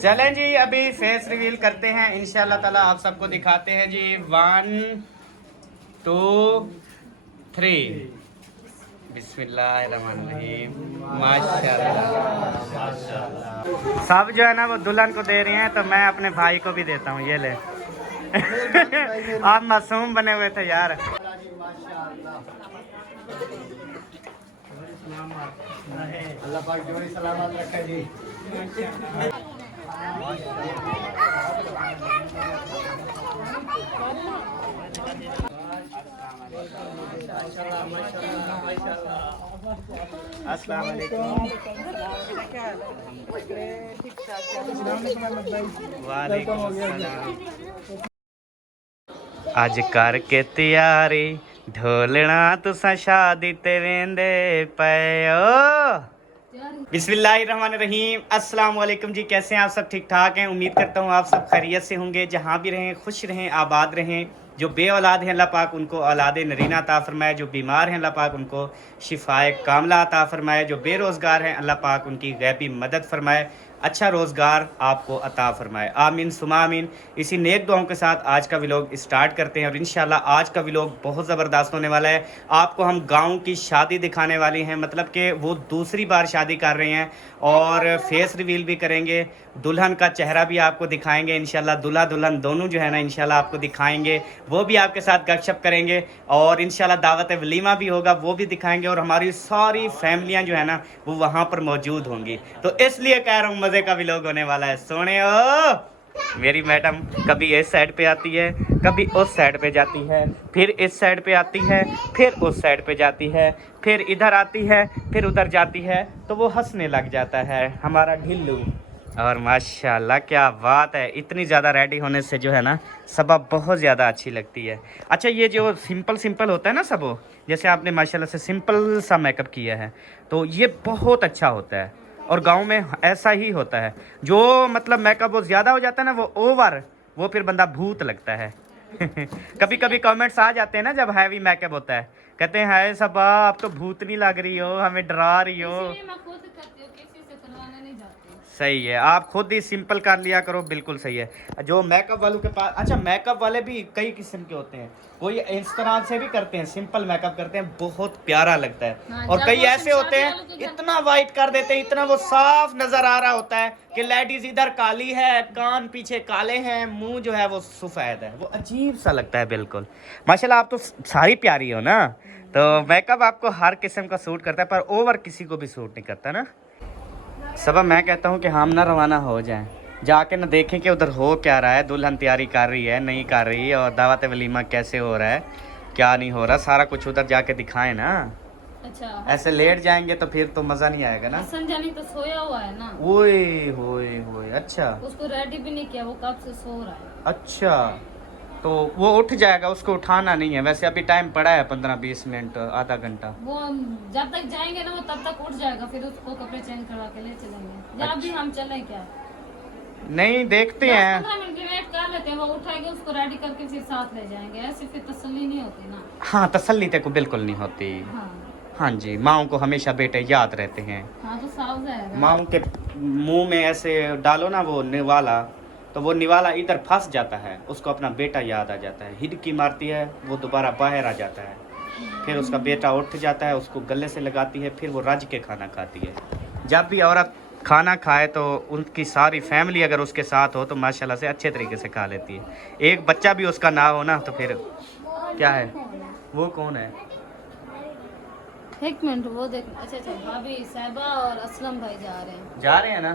चलें जी, अभी face reveal करते हैं इंशाल्लाह ताला, आप सबको दिखाते हैं जी। 1 2 3। बिस्मिल्लाहिर्रहमानिर्रहीम। माशाल्लाह। सब जो है ना वो दुल्हन को दे रही हैं, तो मैं अपने भाई को भी देता हूँ, ये ले। आप मासूम बने हुए थे यार। अल्लाह पाक जोड़ी सलामत रखे जी। अस्सलाम वालेकुम। वालेकुम अस्सलाम। अज करके तैयारी ढोलना तुसा शादी ते वेंदे पयो। बिस्मिल्लाहिर्रहमानिर्रहीम। अस्सलाम वालेकुम जी, कैसे हैं आप सब? ठीक ठाक हैं? उम्मीद करता हूँ आप सब खैरियत से होंगे। जहाँ भी रहें खुश रहें, आबाद रहें। जो बे औलाद हैं अल्लाह पाक उनको औलाद नरीना अता फरमाए। जो बीमार हैं अल्लाह पाक उनको शिफाए कामला अता फरमाए। जो बेरोज़गार हैं अल्लाह पाक उनकी गैबी मदद फरमाए, अच्छा रोज़गार आपको अता फरमाए। आमीन सुमा आमीन। इसी नेक दुआओं के साथ आज का व्लॉग स्टार्ट करते हैं और इंशाल्लाह आज का व्लॉग बहुत ज़बरदस्त होने वाला है। आपको हम गांव की शादी दिखाने वाली हैं, मतलब कि वो दूसरी बार शादी कर रहे हैं और फेस रिवील भी करेंगे। दुल्हन का चेहरा भी आपको दिखाएंगे इंशाल्लाह। दूल्हा दुल्हन दोनों जो है ना इंशाल्लाह आपको दिखाएंगे, वो भी आपके साथ गपशप करेंगे और इंशाल्लाह दावत वलीमा भी होगा, वो भी दिखाएंगे। और हमारी सारी फैमिलियां जो है ना वो वहाँ पर मौजूद होंगी, तो इसलिए कह रहा हूँ मज़े का व्लॉग होने वाला है। सोने ओ मेरी मैडम कभी इस साइड पे आती है, कभी उस साइड पे जाती है, फिर इस साइड पे आती है, फिर उस साइड पे जाती है, फिर इधर आती है, फिर उधर जाती है, तो वो हंसने लग जाता है हमारा ढिल्लू। और माशाल्लाह क्या बात है, इतनी ज़्यादा रेडी होने से जो है ना सबा बहुत ज़्यादा अच्छी लगती है। अच्छा, ये जो सिंपल सिंपल होता है ना सबो, जैसे आपने माशाल्लाह से सिंपल सा मेकअप किया है, तो ये बहुत अच्छा होता है। और गांव में ऐसा ही होता है, जो मतलब मेकअप वो ज़्यादा हो जाता है ना, वो ओवर, वो फिर बंदा भूत लगता है। कभी कभी कमेंट्स आ जाते हैं ना जब हैवी मेकअप होता है, कहते हैं हाय सबा आप तो भूतनी लग रही हो, हमें डरा रही हो। सही है, आप खुद ही सिंपल कर लिया करो, बिल्कुल सही है। जो मेकअप वालों के पास, अच्छा मेकअप वाले भी कई किस्म के होते हैं, कोई इस तरह से भी करते हैं, सिंपल मेकअप करते हैं, बहुत प्यारा लगता है। हाँ, और कई ऐसे होते हैं इतना वाइट कर देते हैं, इतना वो साफ नजर आ रहा होता है कि लेडीज इधर काली है, कान पीछे काले हैं, मुंह जो है वो सफेद है, वो अजीब सा लगता है बिल्कुल। माशाल्लाह आप तो सारी प्यारी हो ना, तो मेकअप आपको हर किस्म का सूट करता है, पर ओवर किसी को भी सूट नहीं करता ना। सबब मैं कहता हूँ कि हम ना रवाना हो जाएं, जाके ना देखें कि उधर हो क्या रहा है, दुल्हन तैयारी कर रही है नहीं कर रही है, और दावत वलीमा कैसे हो रहा है क्या नहीं हो रहा, सारा कुछ उधर जाके दिखाएं ना। अच्छा, ऐसे लेट जाएंगे तो फिर तो मज़ा नहीं आएगा ना। हसन जानी तो सोया हुआ है ना। ओए होए होए, अच्छा उसको रेडी भी नहीं किया, वो कब से सो रहा है। अच्छा, तो वो उठ जाएगा, उसको उठाना नहीं है वैसे, अभी टाइम पड़ा है 15-20 मिनट, आधा घंटा। वो जब तक जाएंगे ना वो तब तक उठ जाएगा, फिर उसको कपड़े चेंज करवा के ले चलेंगे। या अभी हम चलें क्या? नहीं देखते हैं, 15 मिनट की वेट कर लेते हैं, वो उठाएंगे उसको रेडी करके फिर साथ ले जाएंगे। ऐसे फिर तसल्ली नहीं होती ना। हाँ तसल्ली तक बिल्कुल नहीं होती। हाँ हाँ जी, माओ को हमेशा बेटे याद रहते हैं। हाँ, तो साफ जाएगा। माओ के मुंह में ऐसे डालो ना वो निवाला, तो वो निवाला इधर फंस जाता है, उसको अपना बेटा याद आ जाता है, हिडकी मारती है, वो दोबारा बाहर आ जाता है, फिर उसका बेटा उठ जाता है, उसको गले से लगाती है, फिर वो रज के खाना खाती है। जब भी औरत खाना खाए तो उनकी सारी फैमिली अगर उसके साथ हो तो माशाल्लाह से अच्छे तरीके से खा लेती है। एक बच्चा भी उसका ना हो ना तो फिर क्या है। वो कौन है? एक मिनट वो देख। अच्छा अच्छा, भाभी साहिबा और असलम भाई जा रहे हैं ना,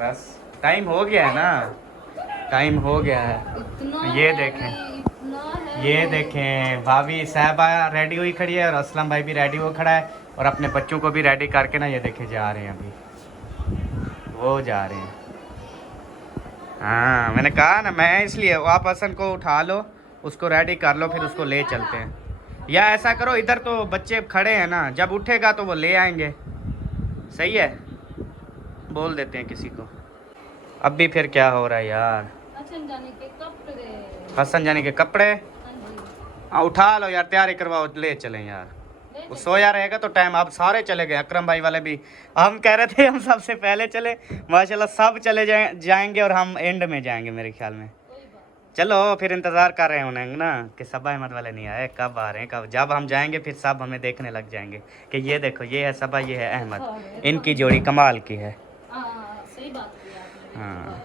बस टाइम हो गया है ना, टाइम हो गया है। इतना ये है देखें, नहीं, इतना है ये नहीं। देखें भाभी साहबा रेडी हुई खड़ी है और असलम भाई भी रेडी हो खड़ा है, और अपने बच्चों को भी रेडी करके ना ये देखे जा रहे हैं, अभी वो जा रहे हैं। हाँ मैंने कहा ना, मैं इसलिए आप हसन को उठा लो, उसको रेडी कर लो, फिर उसको ले चलते हैं। या ऐसा करो, इधर तो बच्चे खड़े हैं ना, जब उठेगा तो वो ले आएंगे। सही है, बोल देते हैं किसी को। अब भी फिर क्या हो रहा है यार, हसन जाने के कपड़े। हसन जाने के कपड़े। हाँ जी, हाँ उठा लो यार, तैयारी करवाओ, ले चलें यार। ले वो सोया रहेगा तो टाइम, अब सारे चले गए, अकरम भाई वाले भी। हम कह रहे थे हम सबसे पहले चले, माशाल्लाह सब चले जाएंगे और हम एंड में जाएंगे मेरे ख्याल में। चलो फिर इंतज़ार कर रहे होंगे ना कि सबा अहमद वाले नहीं आए, कब आ रहे हैं, कब। जब हम जाएंगे फिर सब हमें देखने लग जाएंगे कि ये देखो ये है सबा, ये है अहमद, इनकी जोड़ी कमाल की है। सही बात की आपने। हाँ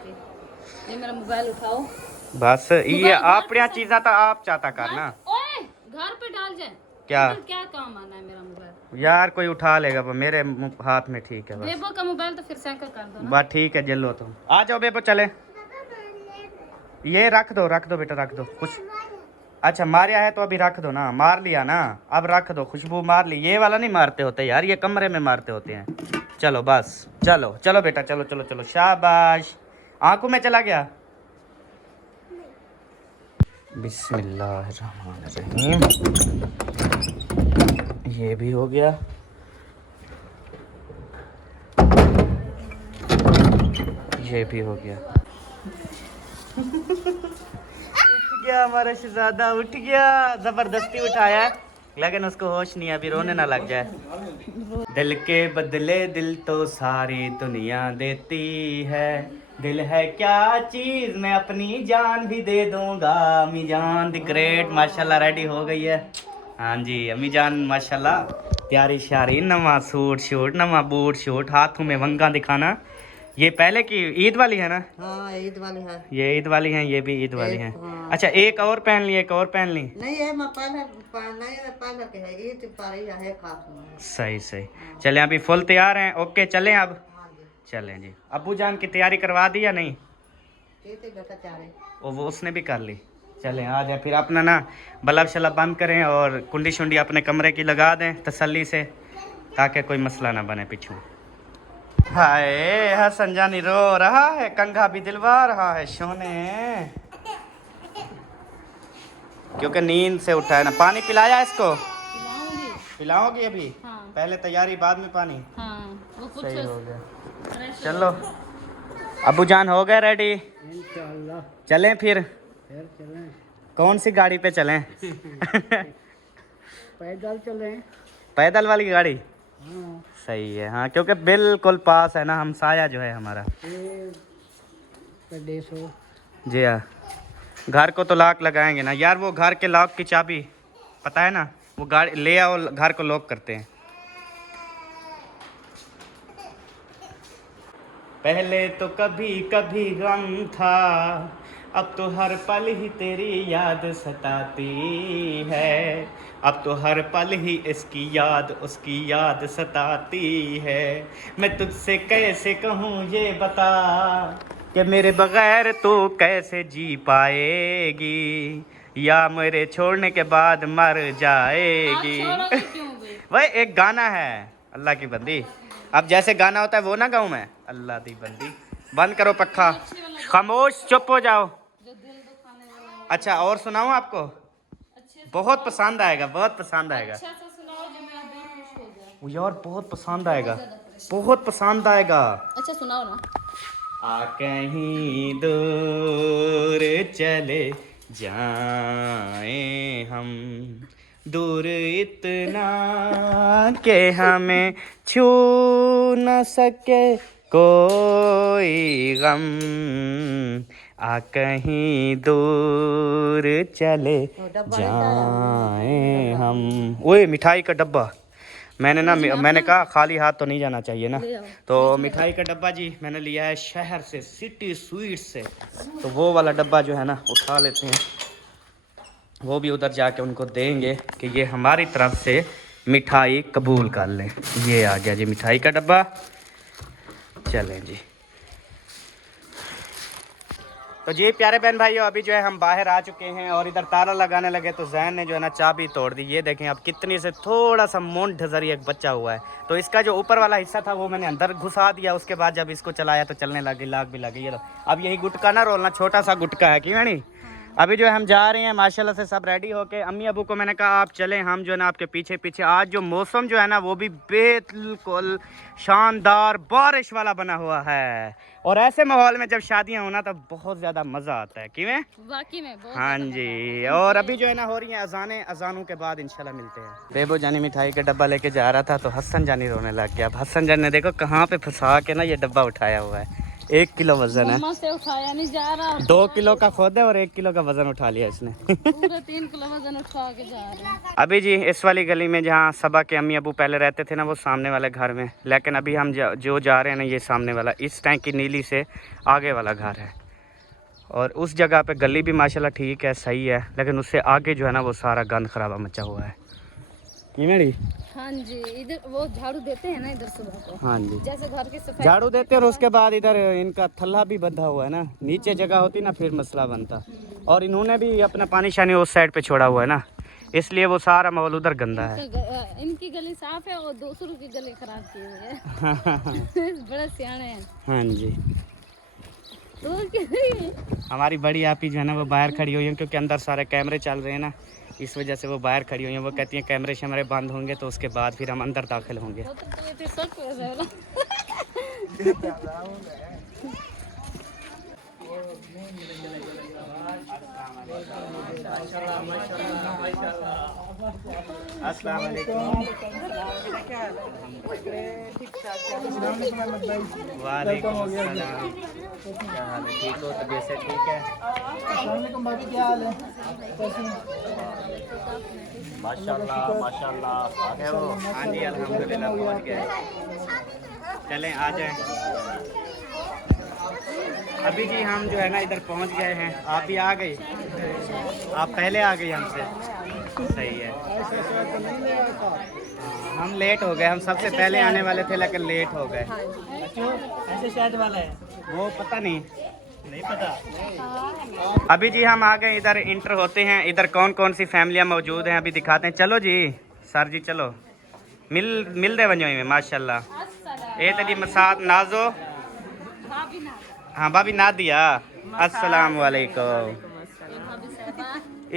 ये मेरा मोबाइल उठाओ बस ये अपनी चीज़ा तो आप चाहता करना। ओए घर पे डाल जाए क्या क्या काम आना है मेरा मोबाइल? यार कोई उठा लेगा, मेरे हाथ में ठीक है बस। बेबो का मोबाइल तो फिर साइकिल कर दो ना। बात ठीक है, जल्लो तुम आ जाओ बेबो, चले। ये रख दो बेटा, रख दो कुछ। अच्छा मारिया है तो अभी रख दो ना, मार लिया ना, अब रख दो। खुशबू मार ली, ये वाला नहीं मारते होते यार, ये कमरे में मारते होते हैं। चलो बस, चलो चलो बेटा, चलो चलो चलो, शाबाश। आंखों में चला गया। बिस्मिल्लाहिर्रहमानिर्रहीम, ये भी हो गया। ये भी हो गया। उठ गया हमारा शहजादा, उठ गया। जबरदस्ती उठाया है, लेकिन उसको होश नहीं है, अभी रोने ना लग जाए। दिल के बदले दिल तो सारी दुनिया देती है, दिल है क्या चीज मैं अपनी जान भी दे दूंगा। अम्मी जान द ग्रेट माशाल्लाह रेडी हो गई है। हाँ जी अम्मी जान माशाल्लाह प्यारी श्यारी, नवा सूट शूट, नवा बूट शूट, हाथों में वंगा दिखाना। ये पहले की ईद वाली है ना? हाँ ईद वाली है। ये ईद वाली हैं, ये भी ईद वाली हैं। हाँ। अच्छा एक और पहन ली, एक और पहन ली। नहीं है मैं पहले के है ईद पारी है खास में। सही सही, चलें अभी फुल तैयार हैं। ओके चलें अब। हाँ जी चलें जी। अब्बू जान की तैयारी करवा दी या नहीं? ठीक है बेटा चारे। वो उसने भी कर ली। चलें आ जाए फिर, अपना ना बल्ब शलब बंद करें और कुंडी शुंडी अपने कमरे की लगा दें तसल्ली से, ताकि कोई मसला ना बने पीछू। हाय हसन जानी रो रहा है, कंघा भी दिलवा रहा है सोने, क्योंकि नींद से उठा है ना। पानी पिलाया इसको? पिलाऊंगी। पिलाओगी अभी? हाँ। पहले तैयारी बाद में पानी। हाँ वो कुछ सही हो गया। फ्रेश चलो अबू जान हो गए रेडी? इंशाअल्लाह चलें फिर? फिर चलें। कौन सी गाड़ी पे चलें? पैदल चलें। पैदल वाली गाड़ी? हाँ सही है हाँ, क्योंकि बिल्कुल पास है ना, हमसाया जो है हमारा। ये हो। जी हाँ, घर को तो लॉक लगाएंगे ना यार, वो घर के लॉक की चाबी पता है ना, वो गाड़ी ले आओ, घर को लॉक करते हैं। पहले तो कभी कभी गम था, अब तो हर पल ही तेरी याद सताती है, अब तो हर पल ही इसकी याद उसकी याद सताती है। मैं तुझसे कैसे कहूँ ये बता कि मेरे बगैर तू कैसे जी पाएगी, या मेरे छोड़ने के बाद मर जाएगी। छोड़ोगे क्यों बे? वह एक गाना है अल्लाह की बंदी, अब जैसे गाना होता है वो ना गाऊं मैं, अल्लाह दी बंदी। बंद करो पक्का, खामोश चुप हो जाओ। जो दिल दुखाने वाला अच्छा और सुनाऊं आपको? अच्छे बहुत पसंद आएगा, बहुत पसंद आएगा। अच्छा सा सुनाओ जो मेरा दिल खुश हो जाए। वो यार बहुत पसंद आएगा, बहुत पसंद आएगा। अच्छा सुनाओ ना। आ कहीं दूर चले जाएं हम, दूर इतना के हमें छू न सके कोई गम, आ कहीं दूर चले जाएं हम। ओए मिठाई का डब्बा, मैंने ना मैंने कहा खाली हाथ तो नहीं जाना चाहिए ना, तो मिठाई का डब्बा जी मैंने लिया है शहर से, सिटी स्वीट से, तो वो वाला डब्बा जो है ना उठा लेते हैं, वो भी उधर जाके उनको देंगे कि ये हमारी तरफ से मिठाई कबूल कर लें। ये आ गया जी मिठाई का डब्बा। चलें जी। तो जी प्यारे बहन भाइयों, अभी जो है हम बाहर आ चुके हैं और इधर ताला लगाने लगे तो जैन ने जो है ना चाबी तोड़ दी। ये देखें अब कितनी से थोड़ा सा मूंढ जरिए एक बच्चा हुआ है, तो इसका जो ऊपर वाला हिस्सा था वो मैंने अंदर घुसा दिया, उसके बाद जब इसको चलाया तो चलने लगी, लाग भी लगी। ये लो अब यही गुटका ना रोलना, छोटा सा गुटका है क्यों नहीं, अभी जो है हम जा रहे हैं माशाल्लाह से सब रेडी होके। अम्मी अबू को मैंने कहा आप चलें, हम जो है ना आपके पीछे पीछे। आज जो मौसम जो है ना वो भी बिल्कुल शानदार बारिश वाला बना हुआ है, और ऐसे माहौल में जब शादियां होना तो बहुत ज़्यादा मज़ा आता है। क्यों? वाकई में बहुत हाँ जी। और अभी जो है ना हो रही है अजानें, अजानों के बाद इंशाल्लाह मिलते हैं। बेबो जानी मिठाई का डब्बा लेके जा रहा था तो हसन जानी रोने लग गया। अब हसन जानी ने देखो कहाँ पे फंसा के ना ये डब्बा उठाया हुआ है। 1 किलो वजन है, मम्मा से उठाया नहीं जा रहा। 2 किलो का खुद है और 1 किलो का वजन उठा लिया इसने। पूरा 3 किलो वजन उठा के जा रहे हैं। अभी जी इस वाली गली में जहाँ सबा के अम्मी अबू पहले रहते थे ना, वो सामने वाले घर में, लेकिन अभी हम जो जा रहे हैं ना ये सामने वाला, इस टैंक की नीली से आगे वाला घर है। और उस जगह पे गली भी माशाल्लाह ठीक है, सही है, लेकिन उससे आगे जो है ना वो सारा गंद खराबा मचा हुआ है। हाँ जी, इधर वो झाड़ू देते हैं ना इधर सुबह को। हाँ जी, जैसे घर की सफाई झाड़ू देते हैं और उसके बाद इधर इनका थल्ला भी बंधा हुआ है ना, नीचे जगह होती ना फिर मसला बनता। और इन्होंने भी अपना पानी शानी उस साइड पे छोड़ा हुआ है ना, इसलिए वो सारा माहौल उधर गंदा है। इनकी गली साफ है और दूसरों की गली खराब की हुई है। बड़े सियाने हैं। हाँ जी। तो क्या हमारी बड़ी आपी जो है ना वो बाहर खड़ी हुई है, क्योंकि अंदर सारे कैमरे चल रहे हैं ना, इस वजह से वो बाहर खड़ी हुई हैं। वो कहती हैं कैमरे शैमरे बंद होंगे तो उसके बाद फिर हम अंदर दाखिल होंगे। वो तो ये सब कर रहे हो। अस्सलाम वालेकुम। वालेकुम अस्सलाम। क्या हाल है? ठीक हो? तबीयत से ठीक है? क्या हाल है? माशाल्लाह माशाल्लाह। आ गए हो? हाँ जी अल्हम्दुलिल्लाह पहुँच गए। चलें आ जाएं। अभी जी हम जो है ना इधर पहुंच गए हैं। आप भी आ गए? आप पहले आ गए हमसे? सही है। हम लेट हो गए, हम सबसे पहले आने वाले थे लेकिन लेट हो गए। ऐसे शायद वाला है, वो पता नहीं पता। अभी जी हम आ गए, इधर इंटर होते हैं। इधर कौन कौन सी फैमिलियां मौजूद हैं अभी दिखाते हैं। चलो जी सर जी चलो मिल दे वजो में माशाल्लाह। ये तो जी मसाद नाजो, हाँ भाभी नादिया। अस्सलाम वालेकुम।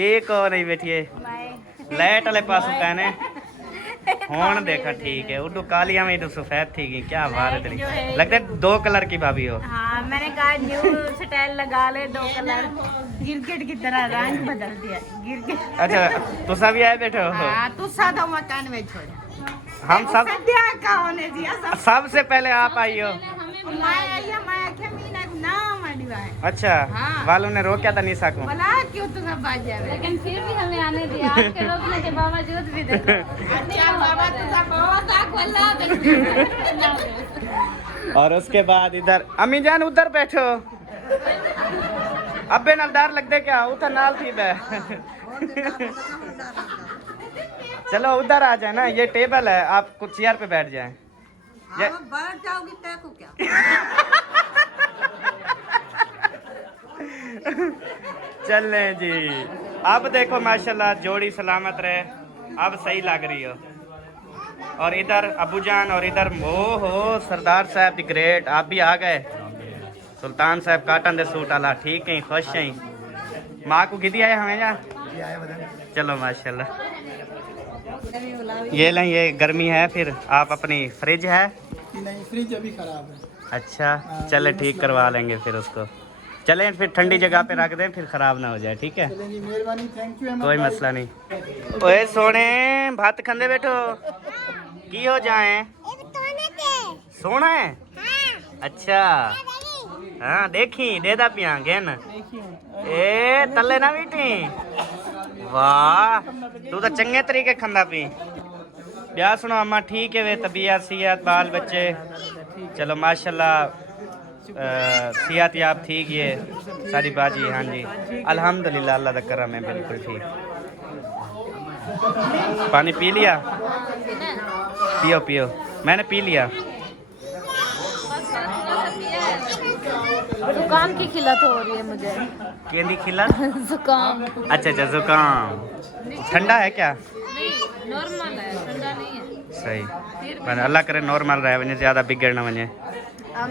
एक और नहीं बैठिए लाइट वाले पास कहने होन देखा ठीक है। उर्दू कालिया में तो सफेद थी गई। क्या बात है तेरी, लगता है 2 कलर की भाभी हो। हाँ मैंने कहा न्यू स्टाइल लगा ले, 2 कलर गिरगिट की तरह रंग बदल दिया गिरगिट। अच्छा तो सभी आए बैठे हो? हाँ तू सादा मकान में छोड़ा हम सब सद्या का होने दिया सब। सबसे पहले आप आई हो। माया क्या मीना नाम अड़िवा है। अच्छा हाँ। वालों ने रोका था निशा को। बोला क्यों तुम बाज जावे। लेकिन फिर भी हमें आने दिया। आपके रोकने के बावजूद भी देखो। अच्छा बाबा तुझा बहुत आग वाला और उसके बाद इधर अम्मी जान उधर बैठो। अबे नाल डर लगदे क्या? उधर नाल थी बे। चलो उधर आ जाए ना, ये टेबल है, आप कुछ चेयर पे बैठ जाएं। बैठ जाओगी तय को क्या? चलने जी। अब देखो माशाल्लाह जोड़ी सलामत रहे, अब सही लग रही हो। और इधर अबूजान और इधर हो सरदार साहब दी ग्रेट। आप भी आ गए? सुल्तान साहब काटन दे सूट वाला ठीक है, खुश हैं? माँ को गिदी आए हमें जा। चलो माशाल्लाह। ये लें, ये गर्मी है। फिर आप अपनी फ्रिज है? नहीं फ्रिज अभी खराब है। अच्छा चले ठीक करवा लेंगे फिर उसको। चलें फिर ठंडी जगह पे रख दें, फिर ख़राब ना हो जाए। ठीक है मेहरबानी, थैंक यू। कोई मसला नहीं। ओए सोने भात खंदे बैठो की हो जाए? सोना है? अच्छा हाँ देखी दे दा पिया गेन ए तले ना बीठी। वाह तू तो चंगे तरीके खंदा पी। ब्याह सुनो अम्मा ठीक है वे तबीयत सियात बाल बच्चे? चलो माशाल्लाह सियात याब ठीक है सारी बाजी। हाँ जी अल्हम्दुलिल्लाह अल्लाह का करम है बिल्कुल ठीक। पानी पी लिया? पियो पियो, मैंने पी लिया। जुकाम की खिलत हो रही है मुझे। केंदी खिला? जुकाम। अच्छा अच्छा जुकाम। ठंडा है क्या? नहीं नॉर्मल है, ठंडा नहीं है। सही मैंने अल्लाह करे नॉर्मल रहे वने, ज़्यादा बिगड़ ना वने। हाँ।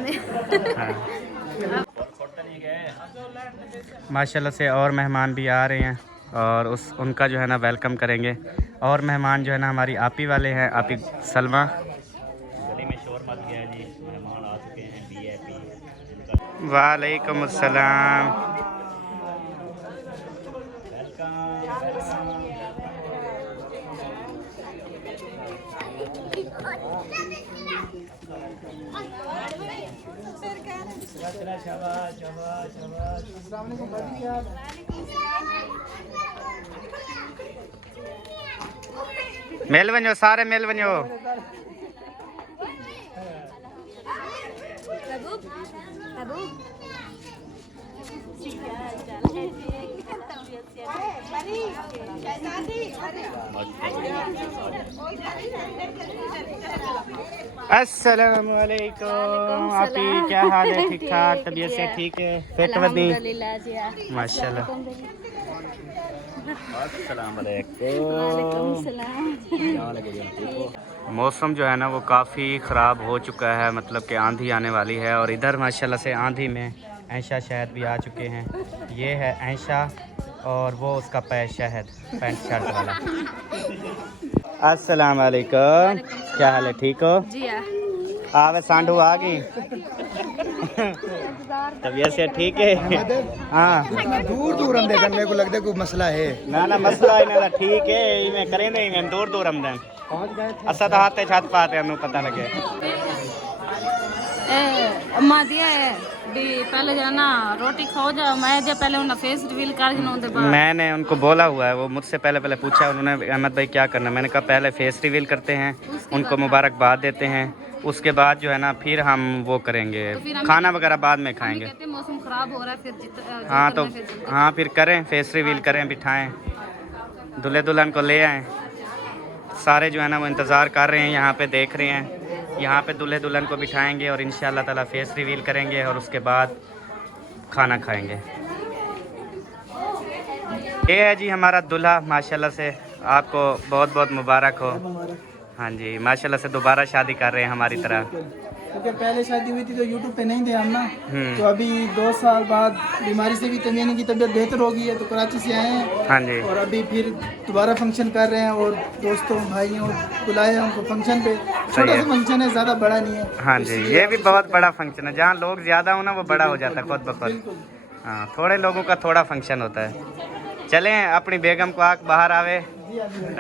माशाल्लाह से और मेहमान भी आ रहे हैं और उनका जो है ना वेलकम करेंगे। और मेहमान जो है ना हमारी आपी वाले हैं, आपी सलमा। गली में शोर मच गया जी, मेहमान आ चुके हैं VIP। वालेकुम अस्सलाम। मेल वञो, सारे मेल वञो। अस्सलाम वालेकुम। आपकी क्या हाल है? ठीक ठाक? तबीयत से ठीक है? फिट वदी? माशाल्लाह। अस्सलाम वालेकुम। मौसम जो है ना वो काफ़ी ख़राब हो चुका है, मतलब कि आंधी आने वाली है। और इधर माशाल्लाह से आंधी में ऐशा शहद भी आ चुके हैं। ये है ऐशा और वो उसका शहद पैंट शर्ट वाला। अस्सलाम वालेकुम, क्या हाल है? ठीक हो? जी आवे सांडू आ गई। तबीयत से ठीक है? हाँ दूर दूर हम देखने मेरे को लगता है कोई मसला है ना ना मसला है ना, ठीक है इवें करें नहीं मैं दूर दूर हम दें असा तो हाथ छत पाते हमें पता लगे। अम्मा दिया है भी पहले जो है ना रोटी खाओ जाओ, मैं जो पहले उन्हें फेस रिवील कर दूँ। मैंने उनको बोला हुआ है, वो मुझसे पहले पूछा उन्होंने अहमद भाई क्या करना। मैंने कहा पहले फेस रिवील करते हैं, उनको मुबारकबाद देते हैं, उसके बाद जो है ना फिर हम वो करेंगे, खाना वगैरह बाद में खाएंगे। मौसम खराब हो रहा है फिर हाँ तो हाँ फिर करें, फेस रिवील करें, बिठाएं, दूल्हे दुल्हन को ले आएँ। सारे जो है ना वो इंतज़ार कर रहे हैं, यहाँ पे देख रहे हैं। यहाँ पे दूल्हे दुल्हन को बिठाएंगे और इंशाल्लाह ताला फेस रिवील करेंगे और उसके बाद खाना खाएंगे। ये है जी हमारा दूल्हा, माशाल्लाह से आपको बहुत बहुत मुबारक हो। हाँ जी, माशाल्लाह से दोबारा शादी कर रहे हैं हमारी तरह। क्योंकि पहले शादी हुई थी तो यूट्यूब पे नहीं थे हम ना, तो अभी 2 साल बाद बीमारी से भी तमीनी की तबीयत बेहतर हो गई है तो कराची से आए हैं। हाँ जी, और अभी फिर दोबारा फंक्शन कर रहे हैं और दोस्तों भाइयों बुलाए हैं हमको फंक्शन पे। छोटा सा फंक्शन है, ज़्यादा बड़ा नहीं है। हाँ जी, ये भी बहुत बड़ा फंक्शन है। जहाँ लोग ज़्यादा हो ना वो बड़ा हो जाता है खुद ब खुद। हाँ, थोड़े लोगों का थोड़ा फंक्शन होता है। चलें अपनी बेगम को आग बाहर आवे।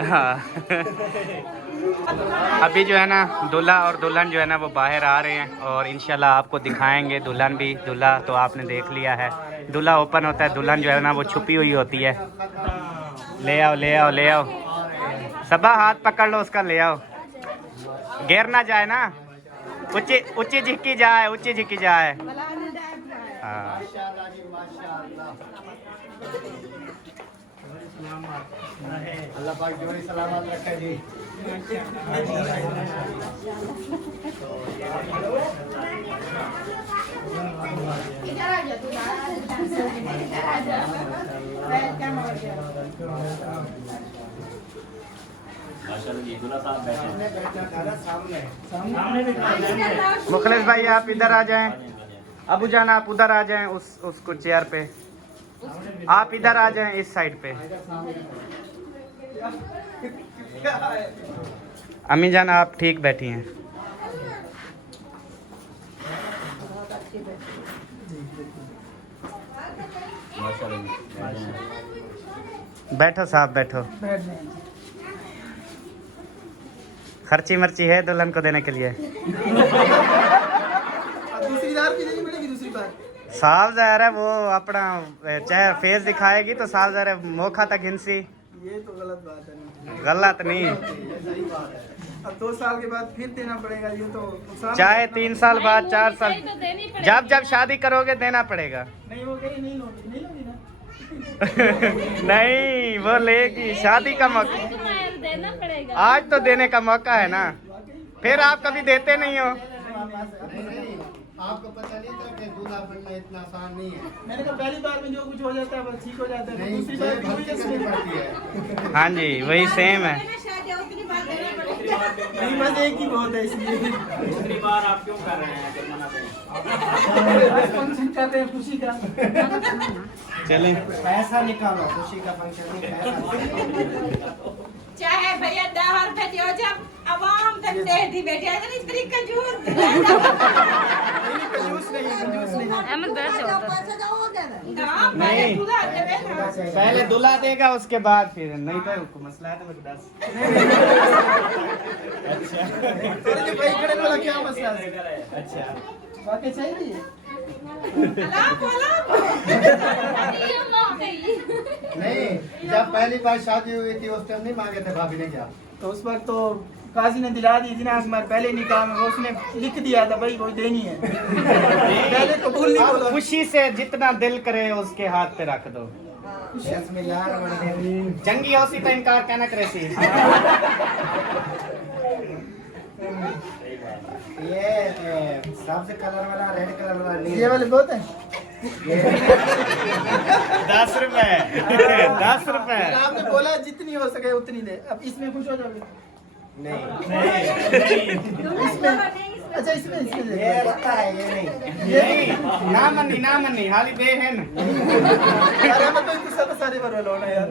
हाँ अभी जो है ना दूल्हा और दुल्हन जो है ना वो बाहर आ रहे हैं और इंशाल्लाह आपको दिखाएंगे दुल्हन भी। दूल्हा तो आपने देख लिया है, दूल्हा ओपन होता है, दुल्हन जो है ना वो छुपी हुई होती है। ले आओ ले आओ ले आओ, सबा हाथ पकड़ लो उसका, ले आओ, गिर ना जाए ना, ऊंची ऊंची झिकी जाए, ऊंची झिकी जाए। हाँ अल्लाह पाक जोड़ी सलामत रखे जी। मुखलिस भाई आप इधर आ जाएं, अबू जान आप उधर आ जाएं, उसको चेयर पे, आप इधर आ जाएं इस साइड पे। अम्मी जान आप ठीक बैठी हैं। बैठो साहब बैठो। खर्ची मर्ची है दुल्हन को देने के लिए? दूसरी बार भी देनी पड़ेगी, दूसरी बार साफ ज़ाहिर है वो अपना चाहे फेस दिखाएगी तो साफ ज़ाहिर है मोखा तक हिंसी। ये तो गलत बात है। गलत नहीं, सही बात है। अब 2 साल के बाद फिर देना पड़ेगा, ये तो नुकसान। चाहे 3 साल बाद 4 साल, जब जब शादी करोगे देना पड़ेगा। नहीं हो गई, नहीं लोगी, नहीं लोगी ना। नहीं वो लेगी, शादी का मौका देना पड़ेगा। आज तो देने का मौका है ना, फिर आप कभी देते नहीं हो। आपको पता नहीं था कि दूल्हा बनना इतना आसान नहीं है। मैंने कहा पहली बार में जो कुछ हो जाता है बस ठीक हो जाता है, नहीं, दूसरी बार भी वही भक्ति करनी पड़ती है। हाँ जी वही सेम है। नहीं बस एक ही बहुत है इसलिए। दूसरी बार आप क्यों कर रहे हैं जुर्माना पे? बस फंक्शन कर रहे हैं खुशी का। चलें पैसा निकालो, खुशी का फंक्शन नहीं, पैसा। चाहे भैया 10 रुपए दियो जब आवाम तक दे दी बेटे इतनी तरीका कंजूस कंजूस नहीं। अहमद बैठ जाओ पैसा जाओ दे दे। नहीं। दूल्हा देवे पहले दूल्हा देगा उसके बाद फिर, नहीं तो मसला है तो मुझे दस। तो भाई खड़े वाला क्या मसला है? अच्छा वाकई चाहिए। नहीं, जब पहली बार शादी हुई थी उस टाइम नहीं मांगे थे भाभी ने क्या? तो उस वक्त तो काजी ने दिला दी थी ना, हमारे पहले निकाह में वो उसने लिख दिया था भाई वो देनी है। पहले कबूल नहीं अब बोला। खुशी से जितना दिल करे उसके हाथ पे रख दो। बिस्मिल्लाहिर्रहमानिर्रहीम। जंगी होसी तो इनकार कहना करे सी। ये सब्ज कलर वाला, रेड कलर वाला नहीं। ये वाले बहुत है। 10 रुपए 10 रुपए। आपने बोला जितनी हो सके उतनी दे। अब इसमें खुश हो जाओगे? नहीं, अच्छा इसमें दे। ये पता है, ये नहीं। ये नहीं ना मन्नी हाली बेहन। अरे मैं तो गुस्सा तो सारे पर लोना यार।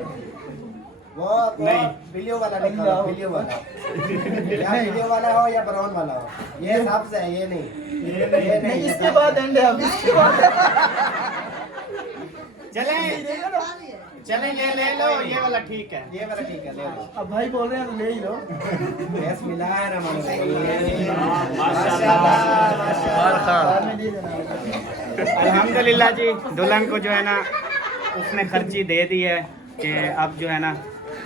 वो नहीं। वीडियो वाला निकालो, वीडियो वाला। या वीडियो वाला हो या ब्राउन वाला हो, ये सब्ज है, ये नहीं। ये नहीं इसके बाद एंड है। अब इसके बाद चलें ये ले लो, ये वाला ठीक है। ये वाला ठीक है, ले लो। अब भाई बोल रहे हैं तो ले ही लो। बिस्मिल्लाहिर्रहमानिर्रहीम। बाद में दे देना। अल्हम्दुलिल्लाह जी, दुल्हन को जो है ना उसने खर्ची दे दी है कि अब जो है ना,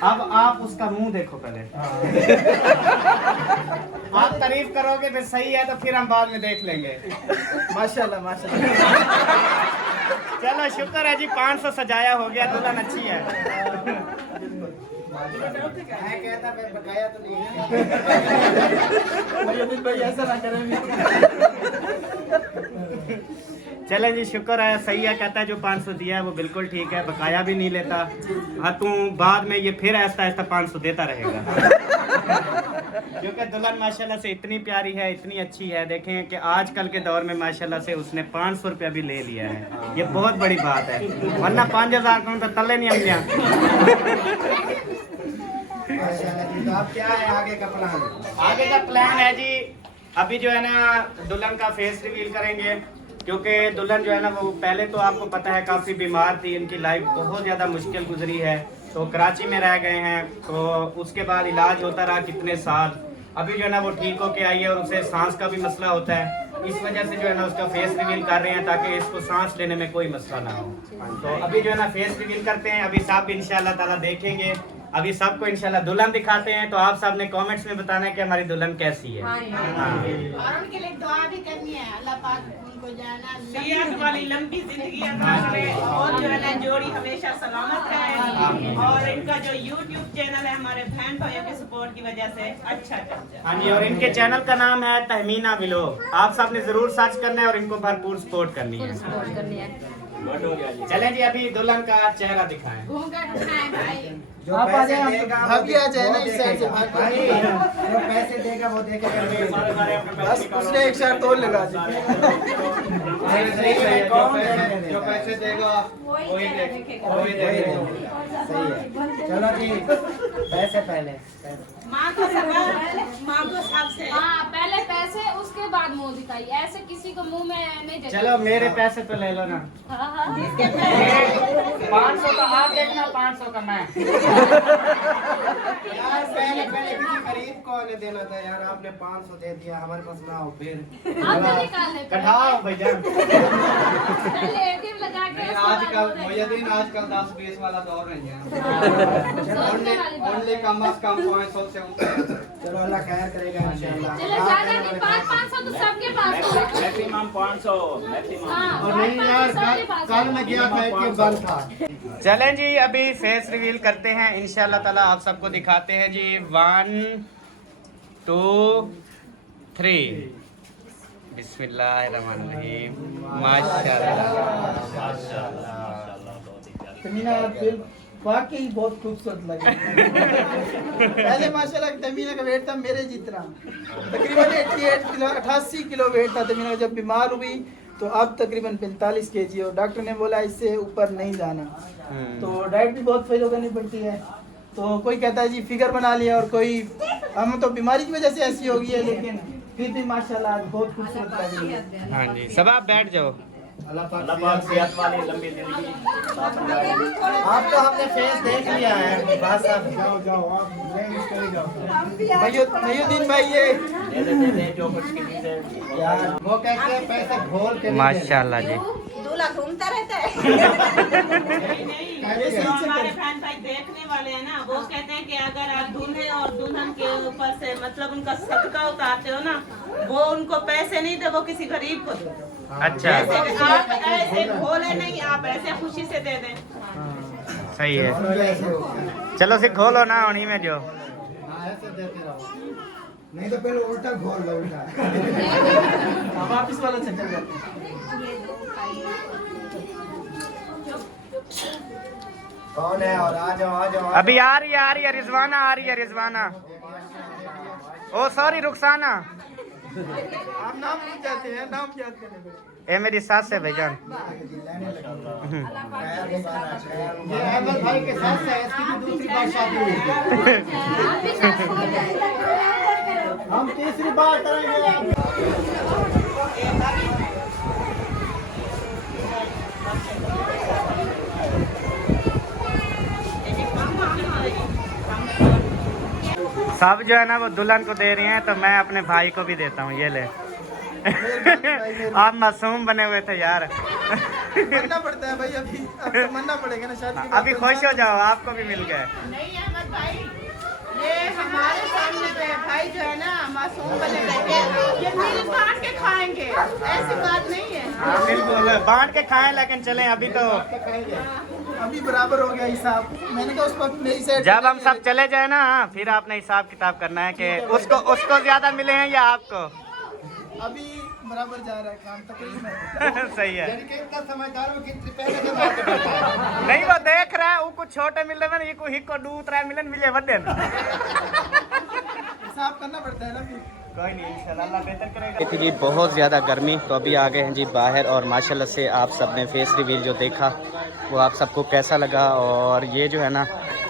अब आप उसका मुंह देखो पहले। आप तारीफ करोगे फिर सही है तो फिर हम बाद में देख लेंगे। माशाल्लाह माशाल्लाह। चलो शुक्र है जी, 500 सजाया हो गया, दुल्हन अच्छी है। मैं कहता मैं बकाया तो नहीं। भाई ऐसा ना करें। चले जी शुक्र है, सही है, कहता है जो 500 दिया है वो बिल्कुल ठीक है, बकाया भी नहीं लेता। हाँ तू बाद में ये फिर ऐसा ऐसा 500 देता रहेगा। क्योंकि दुल्हन माशाल्लाह से इतनी प्यारी है, इतनी अच्छी है। देखें कि आजकल के दौर में माशाल्लाह से उसने 500 रुपया भी ले लिया है, ये बहुत बड़ी बात है। वरना 5000 का तो तले नहीं हम गया। माशाल्लाह जी। तो अब क्या है आगे का प्लान? आगे का प्लान है जी, अभी जो है ना दुल्हन का फेस रिवील करेंगे। क्योंकि दुल्हन जो है ना वो पहले तो आपको पता है काफ़ी बीमार थी, इनकी लाइफ बहुत ज़्यादा मुश्किल गुजरी है, तो कराची में रह गए हैं। तो उसके बाद इलाज होता रहा कितने साल, अभी जो है ना वो ठीक होके आई है और उसे सांस का भी मसला होता है। इस वजह से जो है ना उसका फेस रिवील कर रहे हैं ताकि इसको सांस लेने में कोई मसला ना हो। तो अभी जो है ना फेस रिवील करते हैं, अभी सब इंशाल्लाह ताला देखेंगे। अभी सबको इंशाल्लाह दुल्हन दिखाते हैं, तो आप सब ने कमेंट्स में बताना है कि हमारी दुल्हन कैसी है। हाँ। और उनके लिए दुआ भी करनी है, अल्लाह पाक उनको जाना सेहत वाली लंबी जिंदगी अता करे और जो है ना जोड़ी हमेशा सलामत रहे। और इनका जो YouTube चैनल है हमारे बहन भाइयों के सपोर्ट की वजह से अच्छा चल जाए। हाँ जी, और इनके चैनल का नाम है तहमीना व्लॉग, आप सब ने जरूर सर्च करना है और इनको भरपूर सपोर्ट करनी है। चलें जी, अभी दुल्हन का चेहरा दिखाएं। घूंघट उठाएं भाई। जो आप आ पैसे जाए, देगा भाभी आ जाए ना वो इस साइड से, देखेगा। भाभी। जो पैसे देगा वो देखेगा। बस उसने एक शर्त और लगा दी। जो पैसे देगा वही देखेगा। वही देखेगा। सही है। चलो जी, पैसे पहले। माँ को माँ को सबसे हाँ पहले पैसे उसके बाद मुंह दिखाई, ऐसे किसी को मुंह में नहीं देखा। चलो मेरे पैसे तो ले लो ना। हाँ हाँ 500 का आप देखना, 500 का मैं। यार पहले किसी गरीब को ने देना था यार, आपने 500 दे दिया, हमारे पास ना हो फिर। आप तो निकाल लेते हैं। कठाओ भैया। पहले ATM लगा के उसके बाद आजकल वो मुयद्दीन आजकल 10-20 वाला दौर नहीं है। सोचने वाली बात। ओनली कम से कम 500 से ऊपर। चलो अल्लाह खैर करेगा इंशाल्लाह। चलो ज्यादा नहीं, 500 तो सबके पास होगा। Maximum 500 maximum. हाँ, और नहीं यार, सबके पास कल मैं गया था कि बंद था। चलें जी, अभी फेस रिवील करते हैं इंशाल्लाह ताला, आप सबको दिखाते हैं जी। 1 2 3 बिस्मिल्लाहिर्रहमानिर्रहीम। माशाल्लाह। तमीना बिल वाकई बहुत खूबसूरत लगे। पहले माशाल्लाह तमीना का वेट था मेरे जितना, तकरीबन 88 किलो 88 किलो वेट था तमीना का। जब बीमार हुई तो अब तकरीबन 45 kg और डॉक्टर ने बोला इससे ऊपर नहीं जाना। तो डाइट भी बहुत फॉलो करनी पड़ती है। तो कोई कहता है जी फिगर बना लिया और कोई हम तो बीमारी की वजह से ऐसी हो गई है, लेकिन फिर भी माशाल्लाह आज बहुत खूबसूरत लग रही है। हाँ जी, सब आप बैठ जाओ। अल्लाह पाक सेहत वाली लंबी जिंदगी। आप तो हमने फेस देख लिया है, बस अब मयूद्दीन भाई ये जो कुछ किसी से यार वो कहते हैं पैसे घोल के नहीं माशाल्लाह जी। दूल्हा घूमता रहता है। नहीं जो हमारे बहन भाई देखने वाले हैं ना, वो कहते हैं कि अगर आप दूल्हे और दुल्हन के ऊपर से मतलब उनका सदका उतारते हो ना, वो उनको पैसे नहीं दे, वो किसी गरीब को दो। अच्छा, जैसे आप ऐसे भोले नहीं, आप ऐसे खुशी से दे दें। सही है। ऐसे हो गया। चलो फिर खोलो ना उन्हीं में जो। हाँ, ऐसे देते रहो, नहीं तो पहले उल्टा घोल लो उल्टा। वापिस वाला चक्कर जाते हैं। कौन है? और आ जाओ आ जाओ। अभी आ रही है रिजवाना, आ रही है रिजवाना। ओ सॉरी रुखसाना। आप नाम नहीं जाते हैं, नाम याद करने पड़े। ये मेरी सास है भाईजान। ये अहमद भाई के साथ है, इसकी भी दूसरी बार शादी हुई थी। हम तीसरी बार करेंगे। सब जो है ना वो दुल्हन को दे रही हैं, तो मैं अपने भाई को भी देता हूँ। ये ले। आप मासूम बने हुए थे यार। मरना पड़ता है भाई, अभी अब तो मरना पड़ेगा ना शादी के बाद। अभी खुश हो जाओ, आपको भी मिल गए। नहीं अहमद भाई, ये हमारे सामने पे भाई जो है ना मासूम बने बैठे, ये मिल बांट के खाएंगे, ऐसी बात नहीं है। हाँ, बिल्कुल बांट के खाएं, लेकिन चलें अभी तो अभी बराबर हो गया हिसाब। मैंने कहा उस वक्त मेरी साइड जब हम सब चले जाए ना, फिर आपने हिसाब किताब करना है कि उसको ज्यादा मिले हैं या आपको। अभी बराबर जा रहा है काम तकरीबन। सही है। इतना समझदार हो कि पहले से बात करता है। नहीं वो देख रहा है, वो कुछ छोटे मिल रहे हैं, ये को हिको दूसरा मिलन मिले वड्डे ना। हिसाब करना पड़ता है ना फिर। कोई नहीं, इंशाल्लाह अल्लाह बेहतर करेगा। थी जी बहुत ज़्यादा गर्मी, तो अभी आ गए हैं जी बाहर। और माशाल्लाह से आप सब ने फेस रिवील जो देखा वो आप सबको कैसा लगा। और ये जो है ना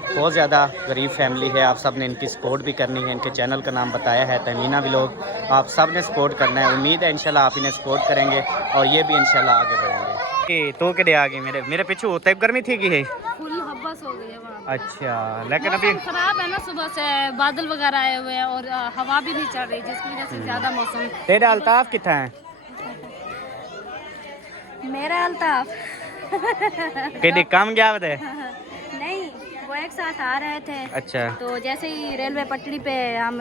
बहुत ज़्यादा गरीब फैमिली है, आप सब ने इनकी सपोर्ट भी करनी है। इनके चैनल का नाम बताया है तमीना व्लॉग, आप सब ने सपोर्ट करना है। उम्मीद है इंशाल्लाह आप इन्हें सपोर्ट करेंगे और ये भी इंशाल्लाह आगे बढ़ेंगे। तो के आ गई मेरे पीछे होते गर्मी थी कि है फुल हब्बस हो गई है वहाँ। अच्छा, लेकिन अभी मौसम खराब है ना, सुबह से बादल वगैरह आए हुए हैं और हवा भी नहीं चल रही, जिसकी वजह से ज्यादा मौसम। तेरा अल्ताफ कितना है? मेरा अल्ताफ कि कम गया बता। नहीं, वो एक साथ आ रहे थे। अच्छा तो जैसे ही रेलवे पटरी पे हम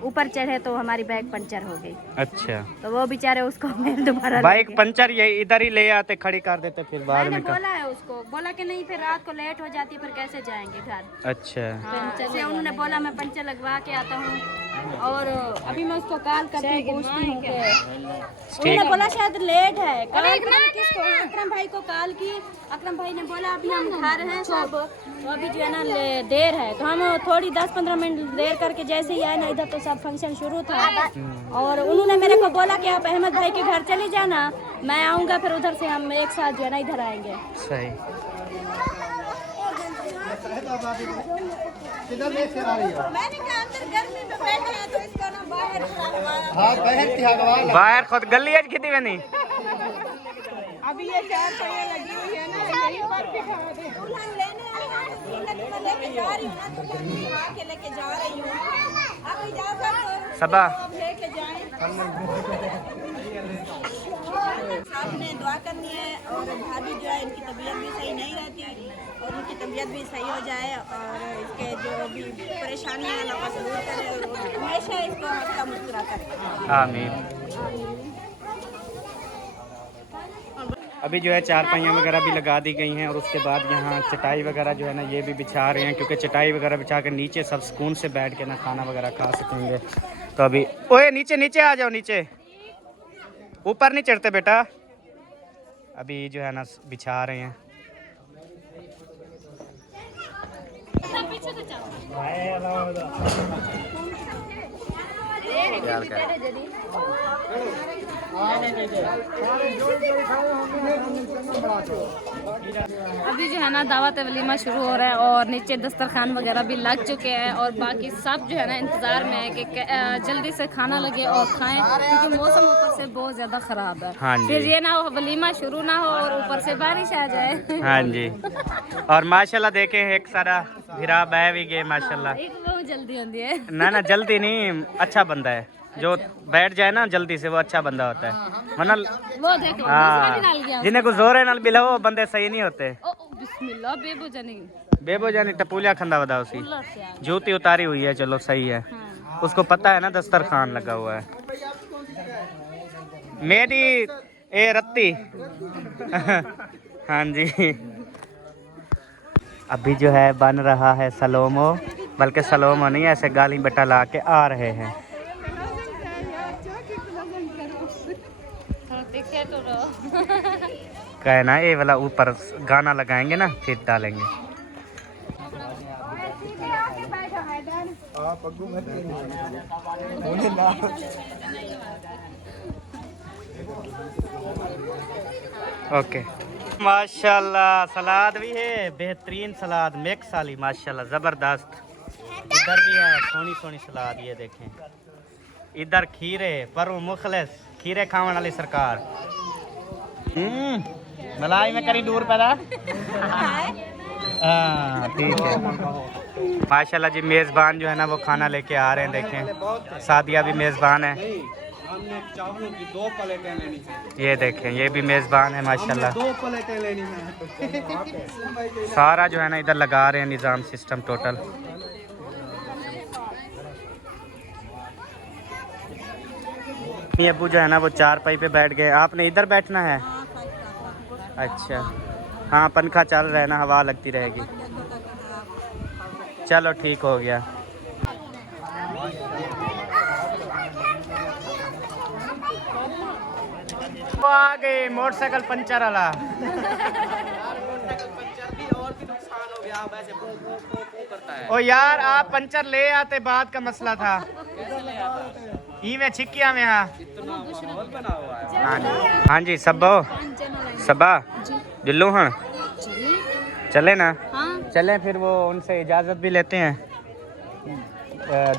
ऊपर चढ़े तो हमारी बाइक पंचर हो गई। अच्छा, तो वो बेचारे उसको मैं दोबारा बाइक पंचर ये इधर ही ले आते, खड़ी कर देते, फिर बाद मैंने में बोला है उसको, बोला कि नहीं फिर रात को लेट हो जाती, फिर कैसे जाएंगे घर। अच्छा जैसे उन्होंने बोला मैं पंचर लगवा के आता हूँ। और अभी मैं उसको कॉल करके पूछती हूँ कि उन्होंने बोला शायद लेट है। कॉल किसको? अकरम भाई को कॉल की। अकरम भाई ने बोला अभी हम घर हैं सब, तो अभी जो है ना देर है। तो हम थोड़ी 10-15 मिनट देर करके जैसे ही आए ना इधर, तो सब फंक्शन शुरू था। और उन्होंने मेरे को बोला कि आप अहमद भाई के घर चली जाना, मैं आऊँगा, फिर उधर से हम एक साथ जो है ना इधर आएंगे। सही। किधर लेके आ रही हो? मैंने कहा अंदर गर्मी में बैठे हैं तो इसको ना बाहर हाँ बाहर की हवा बाहर खुद गली है खेती में नहीं। अभी ये 4 पहिया लगी हुई है ना, यहीं पर बिठा दे। दुल्हन लेने आई हूँ, दुल्हन मैं लेके जा रही हूँ ना, दुल्हन उठा के लेके जा रही हूँ। अब इजाजत दो, सबा अब लेके जाएं। आपने दुआ करनी है। और भाभी जो है इनकी तबीयत भी सही नहीं रहती, और उनकी तबीयत भी सही हो जाए, और इसके जो भी परेशानियाँ अल्लाह पाक दूर करे, और हमेशा इसको हंसता मुस्कुराता रहे। आमीन। अभी जो है चारपाइयाँ वगैरह भी लगा दी गई हैं, और उसके बाद यहाँ चटाई वगैरह जो है ना ये भी बिछा रहे हैं, क्योंकि चटाई वगैरह बिछा कर नीचे सब सुकून से बैठ के ना खाना वगैरह खा सकेंगे। तो अभी ओए नीचे नीचे आ जाओ, नीचे ऊपर नहीं चढ़ते बेटा, अभी जो है ना बिछा रहे हैं। अभी जो है ना दावत वलीमा शुरू हो रहा है और नीचे दस्तरखान वगैरह भी लग चुके हैं और बाकी सब जो है ना इंतज़ार में है कि जल्दी से खाना लगे और खाएं, क्योंकि मौसम ऊपर से बहुत ज़्यादा ख़राब है। हाँ जी। फिर ये ना हो वलीमा शुरू ना हो और ऊपर से बारिश आ जाए। हाँ जी। और माशाल्लाह देखें एक सारा भिरा बह भी गए माशाल्लाह। एक बहुत जल्दी होती है। ना जल्दी नहीं, अच्छा बंदा है जो बैठ जाए ना जल्दी से, वो अच्छा बंदा होता है। वरना वो देखो हाँ, जिन्हें कुछ जोर है ना बिला वो बंदे सही नहीं होते। बिस्मिल्लाह बेबो जानी बेबो जानी टपूलिया खंदा बदा उसी अल्लाह से आ। जूती उतारी हुई है, चलो सही है। उसको पता है ना दस्तरखान लगा हुआ है। मेरी ए रत्ती हाँ जी। अभी जो है बन रहा है सलोमो, बल्कि सलोमो नहीं, ऐसे गाली बटा ला के आ रहे हैं। कहे ना ये वाला ऊपर गाना लगाएंगे ना फिर डालेंगे। ओके माशाल्लाह सलाद भी है, बेहतरीन सलाद मिक्स वाली माशाल्लाह ज़बरदस्त। इधर भी है सोनी सोनी सलाद, ये देखें। इधर खीरे पर मुखलिस खीरे खाने वाली सरकार। मलाई में करी दूर पैदा। हाँ ठीक है माशाल्लाह जी। मेज़बान जो है ना वो खाना लेके आ रहे हैं, देखें सादिया भी मेज़बान है। हमने चावलों की 2 प्लेटें लेनी है। ये देखें ये भी मेज़बान है माशाल्लाह। 2 प्लेटें लेनी है। सारा जो है ना इधर लगा रहे हैं निज़ाम सिस्टम टोटल। अबू जो है ना वो 4 पाई पे बैठ गए। आपने इधर बैठना है? अच्छा हाँ, पंखा चल रहा है ना, हवा लगती रहेगी। चलो ठीक हो गया। वो आ गए मोटरसाइकिल पंचर वाला। ओ यार आप पंचर ले आते, बात का मसला था। ई में छिकिया में हाँ जी सबो सबा जुल्लू हाँ चले ना। चले फिर वो उनसे इजाज़त भी लेते हैं,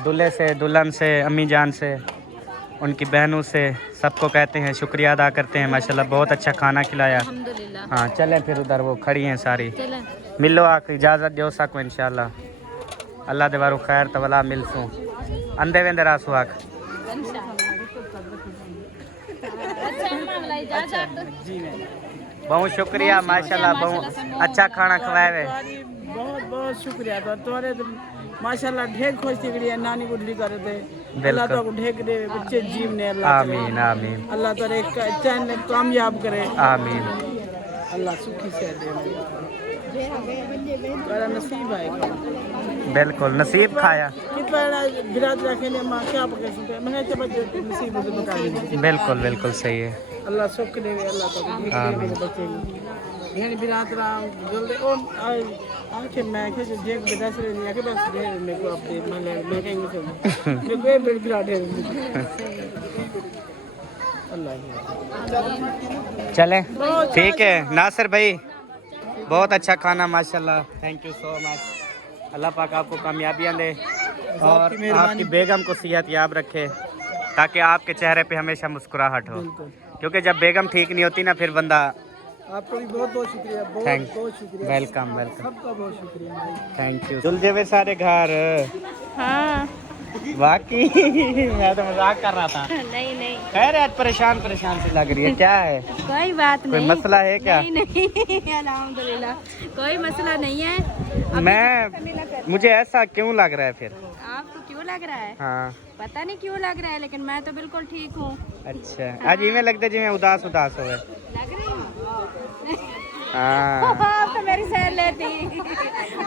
दूल्हे से दुल्हन से अम्मी जान से उनकी बहनों से सबको कहते हैं शुक्रिया अदा करते हैं। माशाल्लाह बहुत अच्छा खाना खिलाया। अल्हम्दुलिल्लाह। हाँ चलें फिर उधर वो खड़ी हैं सारी। मिलो आके इजाज़त दो सको इंशाल्लाह। अल्लाह देवारू खैर तवला मिलसूँ अंधे वेंदे रासू आख। बहुत शुक्रिया माशाल्लाह, बहुत अच्छा खाना खवाए। बहुत बहुत शुक्रिया तुम्हारे माशाल्लाह ढेर खुश थी गई नानी गुडली करे थे। अल्लाह तो ढेर दे बच्चे जीव ने अल्लाह आमीन आमीन। अल्लाह तो एक चैन कामयाब करे आमीन। अल्लाह सुखी से दे तेरा नसीब आएगा। बिल्कुल नसीब खाया। कितना बिराद रखेंगे मां क्या पके सुनते मैं तो बच्चे नसीब से बता देंगे। बिल्कुल बिल्कुल सही है। अल्लाह सुख देवे अल्लाह तो आमीन बच्चे यानी बिराद राम जल्दी ओ आके मैं के जे बता से नहीं आके बस दे मेरे को अपने मैं कहेंगे तो मेरे को बिराद है अल्लाह। चलें ठीक है नासिर भाई, बहुत अच्छा खाना माशाल्लाह, थैंक यू सो मच। अल्लाह पाक आपको कामयाबियाँ दे और आपकी बेगम को सेहत याब रखे ताकि आपके चेहरे पे हमेशा मुस्कुराहट हो, क्योंकि जब बेगम ठीक नहीं होती ना फिर बंदा। आपको भी बहुत बहुत शुक्रिया, बहुत शुक्रिया। वेलकम वेलकम, सबका बहुत शुक्रिया, थैंक यू। जुल जेवे सारे घर। हाँ वाकई मैं तो मजाक कर रहा था। नहीं नहीं खैर आज परेशान परेशान सी लग रही है, क्या है? कोई बात कोई नहीं। मसला है क्या? नहीं नहीं अल्हम्दुलिल्लाह कोई मसला नहीं है। मैं मुझे ऐसा क्यों लग रहा है फिर? आपको क्यों लग रहा है? हाँ पता नहीं क्यों लग रहा है, लेकिन मैं तो बिल्कुल ठीक हूँ। अच्छा आज इवें लगता है जिवें उदास उदास होवे। लग रही हूँ? हाँ आप तो मेरी साइड लेती।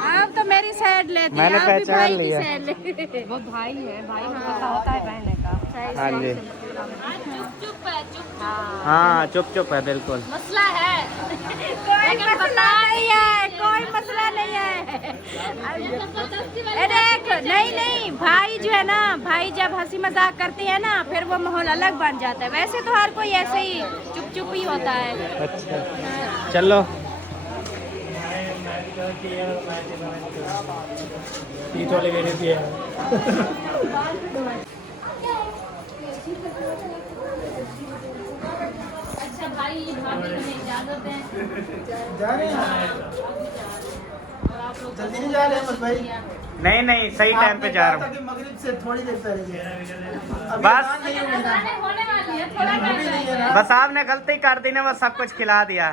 आप तो मेरी साइड लेती। मैंने आप भी पहचान भाई की लिया। साइड लेती। वो भाई है, भाई को पता होता है बहने का। हाँ जी हाँ हाँ चुप चुप है बिल्कुल। मसला है कोई मसला नहीं है, कोई मसला नहीं है। देख नहीं भाई जो है ना, भाई जब हंसी मजाक करते हैं ना फिर वो माहौल अलग बन जाता है। वैसे तो हर कोई ऐसे ही चुप चुप ही होता है। अच्छा चलो अच्छा भाई भाभी हमें इजाजत है। जा रहे हैं, जल्दी नहीं जा रहे हैं बस भाई। नहीं नहीं सही टाइम पे जा रहा हूँ। मगरिब से थोड़ी देर पहले बस नहीं होगी ना, होने वाली है थोड़ा अभी नहीं है ना। बस आपने गलती कर दी ना, बस सब कुछ खिला दिया।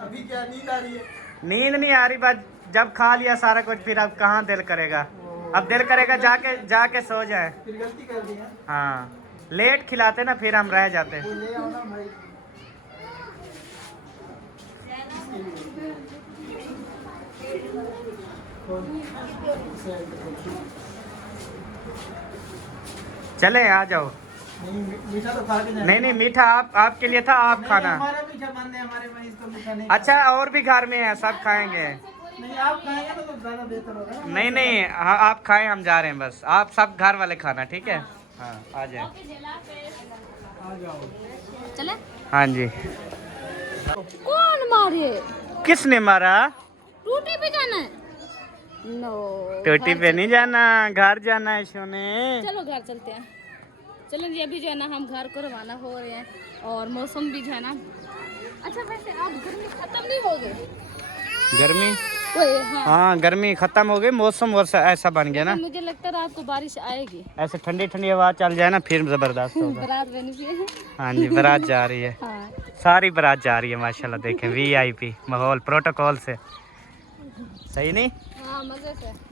अभी क्या नींद आ रही है? नींद नहीं आ रही, बस जब खा लिया सारा कुछ फिर अब कहाँ दिल करेगा। अब दिल करेगा जाके सो जाए। फिर गलती कर दी है। हाँ लेट खिलाते ना फिर हम रह जाते। वो ले आओ ना भाई। चले आ जाओ। नहीं मीठा तो खा के जाना। नहीं नहीं मीठा आपके लिए था, आप नहीं, खाना। हमारा मीठा बंद है, हमारे में इसको मीठा नहीं। अच्छा और भी घर में है, सब खाएंगे। नहीं आप खाएंगे तो ज्यादा बेहतर होगा ना। नहीं नहीं हाँ आप खाएं, हम जा रहे हैं बस। आप सब घर वाले खाना ठीक है। हाँ आ जाए। आ जाओ। चले। हाँ जी। कौन मारे? किसने मारा? टूटी पे जाना है? नो टोटी पे नहीं जाना, घर जाना है सोने। चलो घर चलते हैं। चलो जी अभी जो है ना हम घर को रवाना हो रहे हैं और मौसम भी जो है ना अच्छा। वैसे आप गर्मी खत्म नहीं हो गई? गर्मी हाँ हाँ गर्मी खत्म हो गई, मौसम वर्षा ऐसा बन गया ना। मुझे लगता है रात को बारिश आएगी। ऐसे ठंडी ठंडी हवा चल जाए ना फिर जबरदस्त होगा। बारात बनी हुई है। हाँ जी बारात जा रही है। हाँ सारी बारात जा रही है माशाल्लाह। देखें VIP माहौल प्रोटोकॉल से सही नहीं। हाँ मजे से।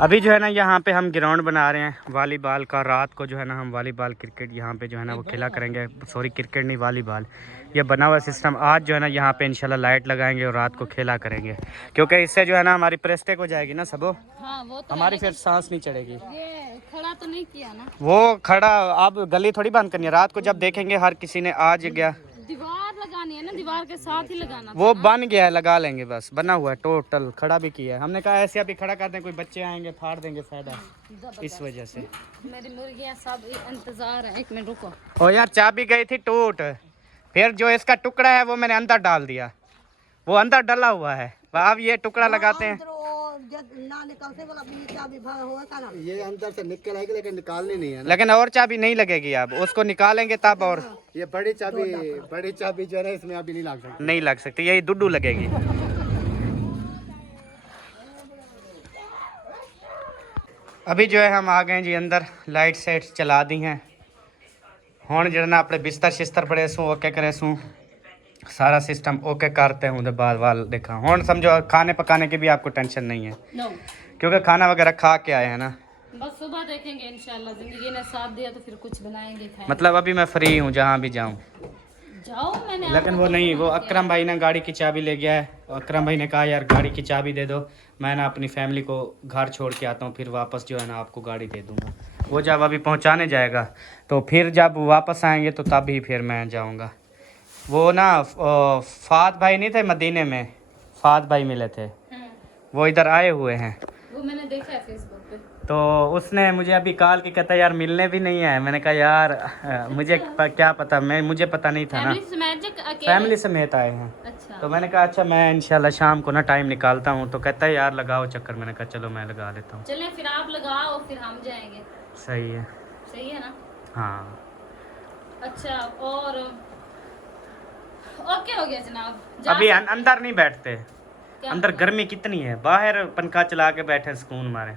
अभी जो है ना यहाँ पे हम ग्राउंड बना रहे हैं वॉलीबॉल का। रात को जो है ना हम वॉलीबॉल क्रिकेट यहाँ पे जो है ना वो खेला करेंगे। सॉरी क्रिकेट नहीं वॉलीबॉल। ये बना हुआ सिस्टम आज जो है ना यहाँ पे इंशाल्लाह लाइट लगाएंगे और रात को खेला करेंगे, क्योंकि इससे जो है ना हमारी प्रेस्टेक हो जाएगी ना सबो। हाँ वो तो हमारी फिर सांस नहीं चढ़ेगी। ये खड़ा तो नहीं किया ना? वो खड़ा अब गली थोड़ी बंद करनी है। रात को जब देखेंगे हर किसी ने आज गया। दीवार लगानी है ना, दीवार के साथ ही लगाना। वो बन गया है, लगा लेंगे बस। बना हुआ है टोटल, खड़ा भी किया है हमने। कहा ऐसे अभी खड़ा कर दें, कोई बच्चे आएंगे फाड़ देंगे फायदा, इस वजह से। मेरी मुर्गियाँ सब इंतजार है। एक मिनट रुको। ओ यार चाबी गई थी टूट, फिर जो इसका टुकड़ा है वो मैंने अंदर डाल दिया, वो अंदर डला हुआ है। अब ये टुकड़ा लगाते हैं। ये अंदर से निकल आएगी लेकिन निकालनी नहीं है ना। लेकिन और चाबी नहीं लगेगी, अब उसको निकालेंगे तब। और ये बड़ी चाबी जो है ना इसमें अभी नहीं लग सकती। नहीं लग सकती, यही दुड्डू लगेगी। अभी जो है हम आ गए जी अंदर, लाइट सेट चला दी हैं। हुण जो ना अपने बिस्तर शिस्तर पड़े सूँ ओके करे सूँ, सारा सिस्टम ओके करते हूँ। तो बाल वाल देखा हुण समझो खाने पकाने की भी आपको टेंशन नहीं है, नो क्योंकि खाना वगैरह खा के आए हैं ना। बस सुबह देखेंगे इंशाल्लाह, जिंदगी ने साथ दिया तो फिर कुछ बनाएंगे खाएंगे। मतलब अभी मैं फ्री हूँ जहाँ भी जाऊँ। जाओ मैंने लेकिन वो नहीं, वो अकरम भाई ने गाड़ी की चाबी ले गया है। अकरम भाई ने कहा यार गाड़ी की चाबी दे दो, मैं ना अपनी फैमिली को घर छोड़ के आता हूँ, फिर वापस जो है ना आपको गाड़ी दे दूँगा। वो जब अभी पहुँचाने जाएगा तो फिर जब वापस आएंगे तो तब ही फिर मैं जाऊँगा। वो ना फात भाई नहीं थे मदीने में, फात भाई मिले थे, वो इधर आए हुए हैं। वो मैंने देखा है फेसबुक पे। तो उसने मुझे अभी कॉल की कहता यार मिलने भी नहीं आए। मैंने कहा यार मुझे क्या पता, मुझे पता नहीं था ना। फैमिली समेत आए हैं। अच्छा। तो मैंने कहा अच्छा मैं इंशाल्लाह शाम को ना टाइम निकालता हूँ। तो कहता है यार लगाओ चक्कर। मैंने कहा चलो मैं लगा लेता हूँ। चलें फिर आप लगाओ फिर हम जाएंगे। सही है। सही है ना? हाँ अच्छा और क्या हो गया जनाब? अभी अंदर नहीं बैठते, अंदर गर्मी कितनी है, बाहर पंखा चला के बैठे सुकून मारे।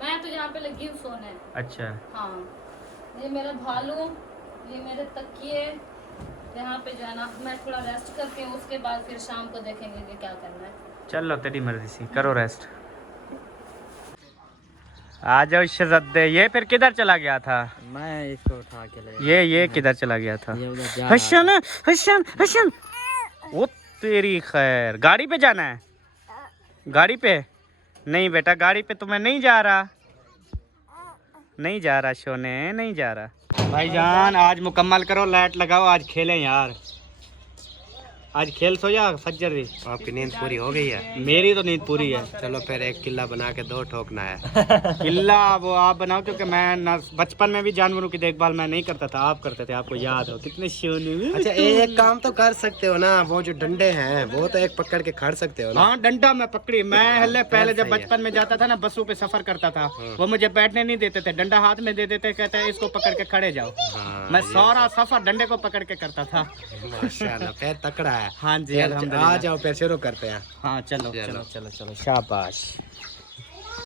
मैं तो यहाँ पे लगी हूँ सोने। अच्छा हाँ ये मेरा भालू, ये मेरे तकिए यहाँ पे जो है ना मैं थोड़ा रेस्ट करती हूँ, उसके बाद फिर शाम को देखेंगे कि क्या करना है। चलो तेरी मर्जी सी, करो रेस्ट। आ जाओ शहजादे। ये फिर किधर चला गया था? मैं इसको उठा के ले। ये किधर चला गया था? ये उधर जा हसन हसन हसन। वो तेरी खैर, गाड़ी पे जाना है? गाड़ी पे? नहीं बेटा, गाड़ी पे तो मैं नहीं जा रहा, नहीं जा रहा सोने, नहीं जा रहा। भाईजान आज मुकम्मल करो, लाइट लगाओ, आज खेलें यार। आज खेल सो या फज्जर भी। आपकी नींद पूरी हो गई है? मेरी तो नींद पूरी है। चलो फिर एक किला बना के 2 ठोकना है। किला वो आप बनाओ, क्योंकि मैं ना बचपन में भी जानवरों की देखभाल मैं नहीं करता था, आप करते थे, आपको याद हो कितने शोने। अच्छा एक काम तो कर सकते हो ना, वो जो डंडे हैं वो तो एक पकड़ के खड़ सकते हो ना। हाँ डंडा मैं पकड़ी, मैं हल्ले पहले जब सही है। बचपन में जाता था ना, बसों पे सफर करता था, वो मुझे बैठने नहीं देते थे, डंडा हाथ में दे देते, कहते हैं इसको पकड़ के खड़े जाओ। हाँ, मैं सारा सफर डंडे को पकड़ के करता था। माशाल्लाह फिर तकड़ा है। हाँ जी फिर अल्हम्दुलिल्लाह। आ जाओ फिर शुरू करते हैं। हाँ चलो चलो चलो चलो, शाबाश।